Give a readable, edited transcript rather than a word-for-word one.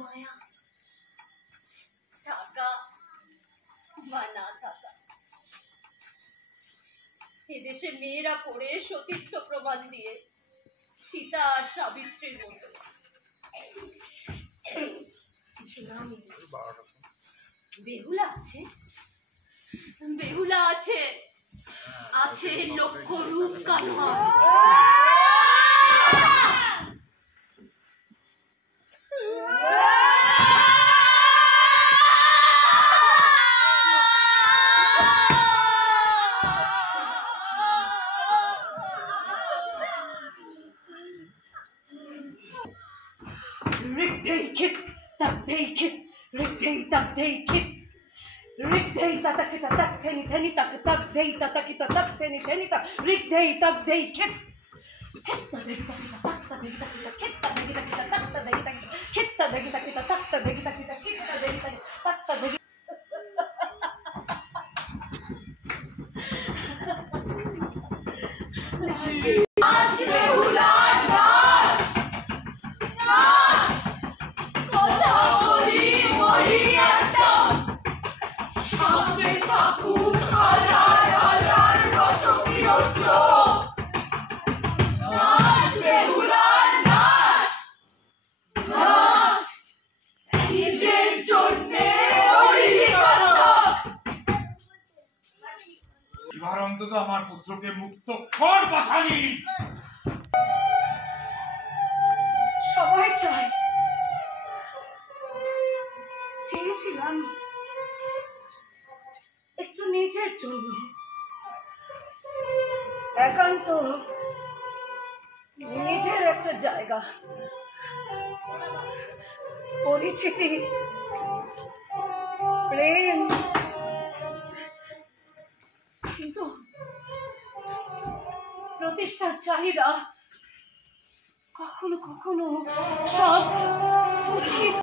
মায়া, টাকা বা না থাকা, এদেশে মেয়েরা পড়ে সতীত্ব প্রমাণ দিয়ে সীতা আর সাবিত্রীর মতো। বেহুলা আছে, বেহুলা আছে, আছে লক্ষ রূপ কাঁথা। Rik-day-kit, tak-day-kit, rik-day-tak-day-kit. Rik-day-ta-ta-kita-tak-teni-teni-tak-tak-day-ta-ta-kita-tak-teni-teni-tak. Rik-day-tak-day-kit. Kitta-day-ta-kita-tak-ta-day-ta-kita-kita-tak-ta-day-ta-kita-tak-ta-day-ta-kita-tak-ta-day-ta-kita. নাচ বেহুলা নাচ, নাচ, কথা বলি মহিয়াট্টম, সামনে থাকুক হাজার হাজার রসপ্রিয় চোখ। নাচ বেহুলা নাচ, নাচ, নিজের জন্যে এবার অন্তত আমার পুত্রকে মুক্ত কর পাশানি। সবাই চায়, চেয়েছিলাম একটু নিজের জন্য, একান্ত নিজের একটা জায়গা, পরিচিতি, প্রেম। কিন্তু প্রতিষ্ঠার চাহিদা কখনো কখনো সব উচিত